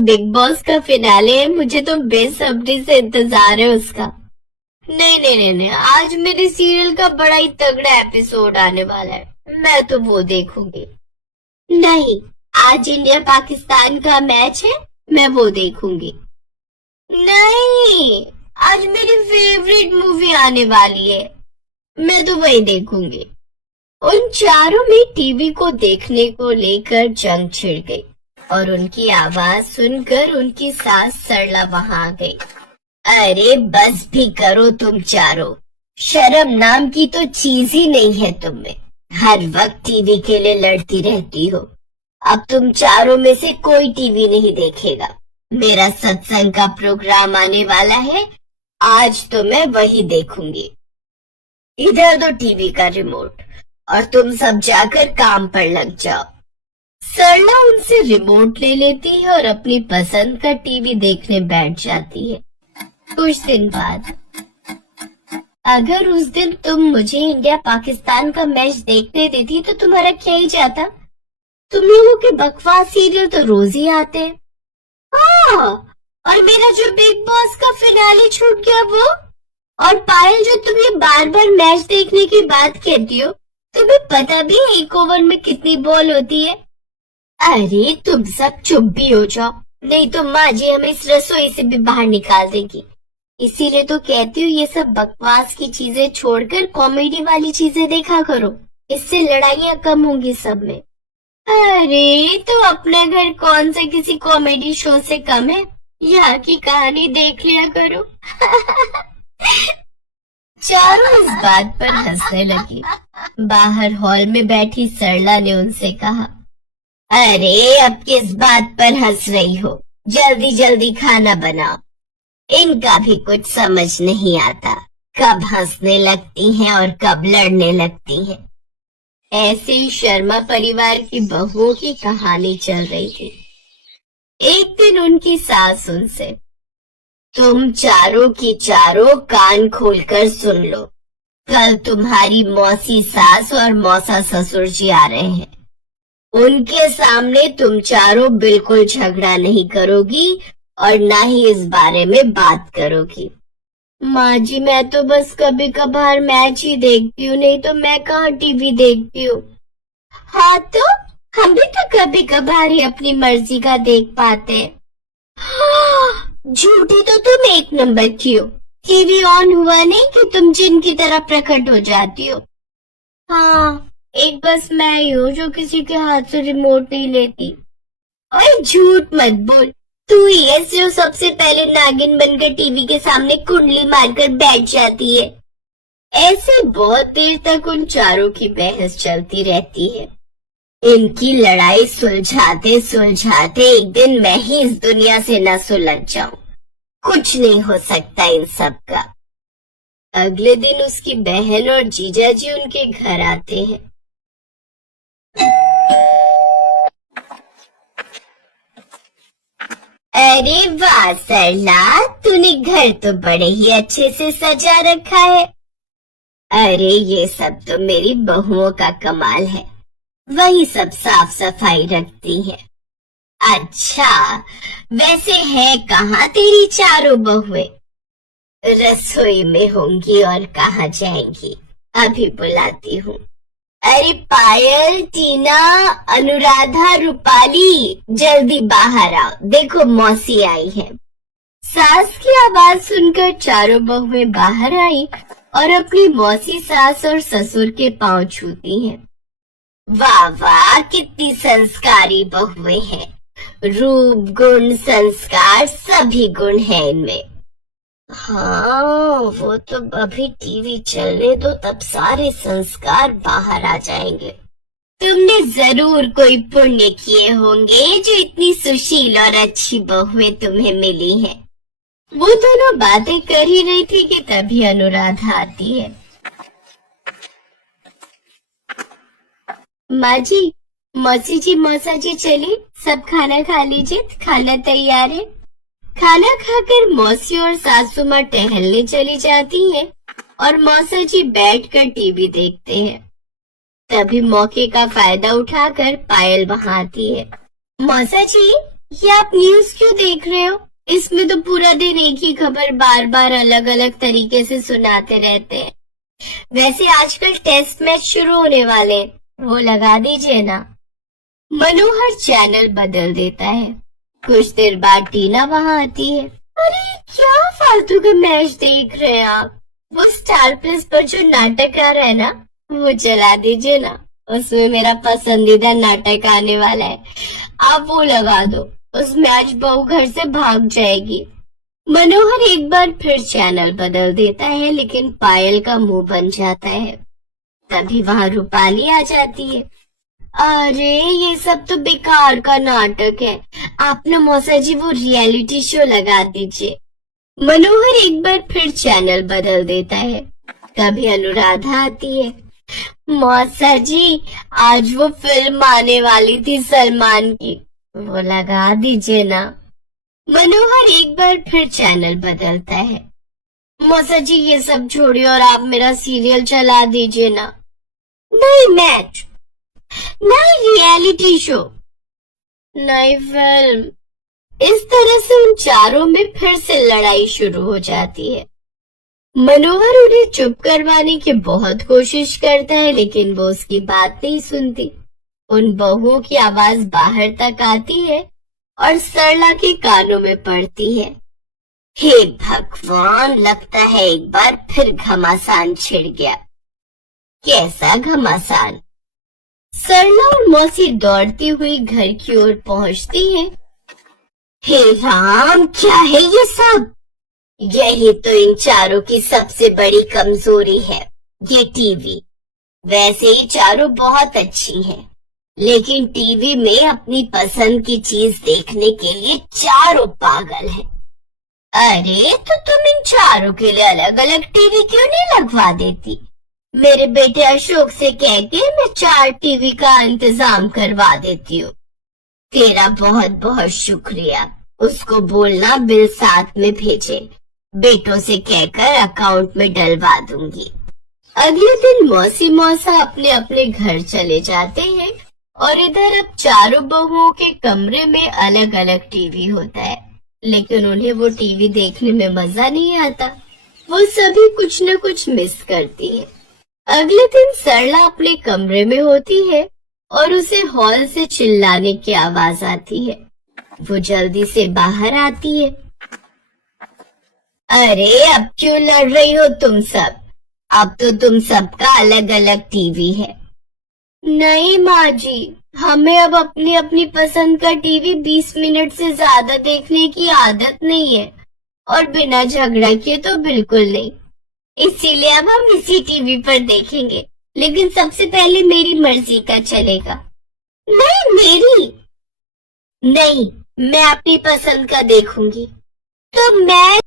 Big boss का finale है, मुझे तो बेसब्री से इंतजार है उसका। नहीं नहीं नहीं नहीं, आज मेरे सीरियल का बड़ा ही तगड़ा एपिसोड आने वाला है, मैं तो वो देखूंगी। नहीं, आज इंडिया पाकिस्तान का मैच है, मैं वो देखूंगी। नहीं, आज मेरी फेवरेट मूवी आने वाली है, मैं तो वही देखूंगी। उन चारों में टीवी को देखने को लेकर जंग छिड़ गई और उनकी आवाज सुनकर उनकी सास सरला वहां आ गई। अरे बस भी करो तुम चारों, शर्म नाम की तो चीज ही नहीं है तुम में, हर वक्त टीवी के लिए लड़ती रहती हो। अब तुम चारों में से कोई टीवी नहीं देखेगा, मेरा सत्संग का प्रोग्राम आने वाला है, आज तो मैं वही देखूंगी। इधर दो टीवी का रिमोट और तुम सब जाकर काम पर लग जाओ। सरला उनसे रिमोट ले लेती है और अपनी पसंद का टीवी देखने बैठ जाती है। कुछ दिन बाद, अगर उस दिन तुम मुझे इंडिया पाकिस्तान का मैच देखने देती तो तुम्हारा क्या ही जाता, तुम लोगों के बकवास सीरियल तो रोज ही आते हैं। हाँ, और मेरा जो बिग बॉस का फिनाले छूट गया वो, और पायल जो तुम ये बार बार मैच देखने की बात कहती हो, तुम्हें पता भी है एक ओवर में कितनी बॉल होती है? अरे तुम सब चुप भी हो जाओ, नहीं तो माँ जी हमें इस रसोई से भी बाहर निकाल देगी। इसीलिए तो कहती हूँ ये सब बकवास की चीजें छोड़कर कॉमेडी वाली चीजें देखा करो, इससे लड़ाइयाँ कम होंगी सब में। अरे तो अपना घर कौन से किसी कॉमेडी शो से कम है, यहाँ की कहानी देख लिया करो। चारों इस बात पर हंसने लगी। बाहर हॉल में बैठी सरला ने उनसे कहा, अरे अब किस बात पर हंस रही हो, जल्दी जल्दी खाना बनाओ। इनका भी कुछ समझ नहीं आता, कब हंसने लगती हैं और कब लड़ने लगती हैं। ऐसे ही शर्मा परिवार की बहुओं की कहानी चल रही थी। एक दिन उनकी सास उनसे, तुम चारों की चारों कान खोलकर सुन लो, कल तुम्हारी मौसी सास और मौसा ससुर जी आ रहे हैं। उनके सामने तुम चारों बिल्कुल झगड़ा नहीं करोगी और ना ही इस बारे में बात करोगी। माँ जी मैं तो बस कभी कभार मैच ही देखती हूँ, नहीं तो मैं कहाँ टीवी देखती हूँ। हाँ तो हम भी तो कभी कभार ही अपनी मर्जी का देख पाते हैं। झूठी तो तुम एक नंबर की हो, टीवी ऑन हुआ नहीं कि तुम जिन की तरह प्रकट हो जाती हो। हाँ, एक बस मैं ही हूँ जो किसी के हाथ से रिमोट नहीं लेती। और झूठ मत बोल, तू ही है जो सबसे पहले नागिन बनकर टीवी के सामने कुंडली मारकर बैठ जाती है। ऐसे बहुत देर तक उन चारों की बहस चलती रहती है। इनकी लड़ाई सुलझाते सुलझाते एक दिन मैं ही इस दुनिया से न सुलझ जाऊं, कुछ नहीं हो सकता इन सब का। अगले दिन उसकी बहन और जीजा जी उनके घर आते हैं। अरे वाह सरला, तूने घर तो बड़े ही अच्छे से सजा रखा है। अरे ये सब तो मेरी बहुओं का कमाल है, वही सब साफ सफाई रखती है। अच्छा, वैसे है कहाँ तेरी चारों बहुएं? रसोई में होंगी और कहाँ जाएंगी, अभी बुलाती हूँ। अरे पायल, टीना, अनुराधा, रूपाली, जल्दी बाहर आओ, देखो मौसी आई है। सास की आवाज सुनकर चारों बहुएं बाहर आई और अपनी मौसी सास और ससुर के पांव छूती हैं। वाह वाह, कितनी संस्कारी बहुएं हैं, रूप गुण संस्कार सभी गुण हैं इनमें। हाँ, वो तो अभी टीवी चलने दो, तब सारे संस्कार बाहर आ जाएंगे। तुमने जरूर कोई पुण्य किए होंगे जो इतनी सुशील और अच्छी बहुएं तुम्हें मिली हैं। वो दोनों बातें कर ही रही थी कि तभी अनुराधा आती है। माँ जी, मौसी जी, मौसा जी, चलिए सब खाना खा लीजिए, खाना तैयार है। खाना खाकर मौसी और सासू माँ टहलने चली जाती हैं और मौसा जी बैठकर टीवी देखते हैं। तभी मौके का फायदा उठाकर पायल वहां आती है। मौसा जी, ये आप न्यूज क्यों देख रहे हो? इसमें तो पूरा दिन एक ही खबर बार बार अलग अलग तरीके से सुनाते रहते हैं। वैसे आजकल टेस्ट मैच शुरू होने वाले हैं, वो लगा दीजिए ना। मनोहर चैनल बदल देता है। कुछ देर बाद टीना वहां आती है। अरे क्या फालतू का मैच देख रहे हैं आप? वो स्टार प्लस पर जो नाटक आ रहा है ना, वो चला दीजिए ना। उसमें मेरा पसंदीदा नाटक आने वाला है, आप वो लगा दो। उसमें आज बहू घर से भाग जाएगी। मनोहर एक बार फिर चैनल बदल देता है, लेकिन पायल का मुंह बन जाता है। तभी वहां रूपाली आ जाती है। अरे ये सब तो बेकार का नाटक है, आप ना मौसा जी वो रियलिटी शो लगा दीजिए। मनोहर एक बार फिर चैनल बदल देता है। तभी अनुराधा आती है। मौसा जी, आज वो फिल्म आने वाली थी सलमान की, वो लगा दीजिए ना। मनोहर एक बार फिर चैनल बदलता है। मौसा जी ये सब छोड़िए और आप मेरा सीरियल चला दीजिए ना। नहीं मैच, नहीं रियलिटी शो, नई फिल्म। इस तरह से उन चारों में फिर से लड़ाई शुरू हो जाती है। मनोहर उन्हें चुप करवाने की बहुत कोशिश करता है, लेकिन वो उसकी बात नहीं सुनती। उन बहुओं की आवाज बाहर तक आती है और सरला के कानों में पड़ती है। हे भगवान, लगता है एक बार फिर घमासान छिड़ गया। कैसा घमासान? सरला और मौसी दौड़ती हुई घर की ओर पहुंचती हैं। हे राम, क्या है ये सब? यही तो इन चारों की सबसे बड़ी कमजोरी है, ये टीवी। वैसे ही चारों बहुत अच्छी हैं, लेकिन टीवी में अपनी पसंद की चीज देखने के लिए चारों पागल हैं। अरे तो तुम इन चारों के लिए अलग अलग टीवी क्यों नहीं लगवा देती? मेरे बेटे अशोक से कह के मैं 4 टीवी का इंतजाम करवा देती हूँ। तेरा बहुत बहुत शुक्रिया। उसको बोलना बिल साथ में भेजे, बेटों से कहकर अकाउंट में डलवा दूंगी। अगले दिन मौसी मौसा अपने अपने घर चले जाते हैं और इधर अब चारों बहुओं के कमरे में अलग अलग टीवी होता है, लेकिन उन्हें वो टीवी देखने में मजा नहीं आता। वो सभी कुछ न कुछ मिस करती है। अगले दिन सरला अपने कमरे में होती है और उसे हॉल से चिल्लाने की आवाज आती है। वो जल्दी से बाहर आती है। अरे अब क्यों लड़ रही हो तुम सब? अब तो तुम सबका अलग अलग टीवी है। नहीं माँ जी, हमें अब अपनी अपनी पसंद का टीवी 20 मिनट से ज्यादा देखने की आदत नहीं है, और बिना झगड़ा किए तो बिल्कुल नहीं। इसीलिए अब हम इसी टीवी पर देखेंगे, लेकिन सबसे पहले मेरी मर्जी का चलेगा। नहीं मेरी नहीं, मैं अपनी पसंद का देखूंगी। तो मैं